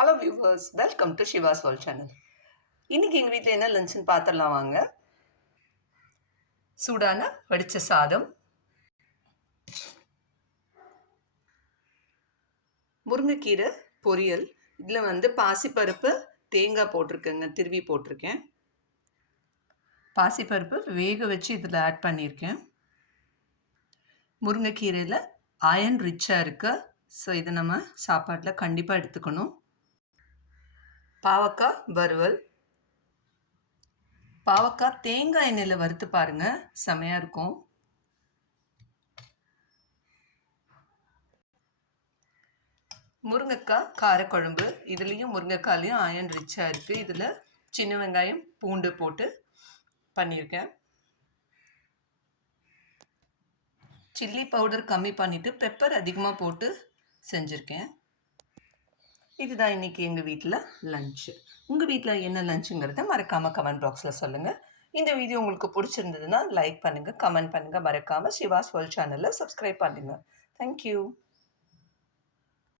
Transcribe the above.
Hello viewers, welcome to Shiva's world channel. இன்றைக்கி எங்கள் வீட்டில் என்ன லஞ்சுன்னு பார்த்துடலாம் வாங்க. சூடான வடித்த சாதம், முருங்கைக்கீரை பொரியல், இதில் பாசிப்பருப்பு தேங்காய் போட்டிருக்கேங்க, திருவி போட்டிருக்கேன். பாசிப்பருப்பு வேக வச்சு இதில் ஆட் பண்ணியிருக்கேன். முருங்கைக்கீரையில் அயன் ரிச்சாக இருக்குது, ஸோ இதை நம்ம சாப்பாட்டில் கண்டிப்பாக எடுத்துக்கணும். பாவக்காய் வறுவல், பாவக்காய் தேங்காய் எண்ணெயில் வறுத்து பாருங்கள், செமையாக இருக்கும். முருங்கைக்காய் காரக்குழம்பு, இதுலேயும் முருங்கைக்காயிலையும் அயன் ரிச்சாக இருக்குது. இதில் சின்ன வெங்காயம் பூண்டு போட்டு பண்ணியிருக்கேன். சில்லி பவுடர் கம்மி பண்ணிவிட்டு பெப்பர் அதிகமாக போட்டு செஞ்சுருக்கேன். இதுதான் இன்றைக்கி எங்கள் வீட்டில் லஞ்சு. உங்கள் வீட்டில் என்ன லஞ்சுங்கிறத மறக்காமல் கமெண்ட் பாக்ஸில் சொல்லுங்கள். இந்த வீடியோ உங்களுக்கு பிடிச்சிருந்ததுன்னா லைக் பண்ணுங்கள், கமெண்ட் பண்ணுங்கள். மறக்காமல் ஷிவாஸ் வேர்ல்ட் சேனலில் சப்ஸ்கிரைப் பண்ணுங்கள். தேங்க்யூ.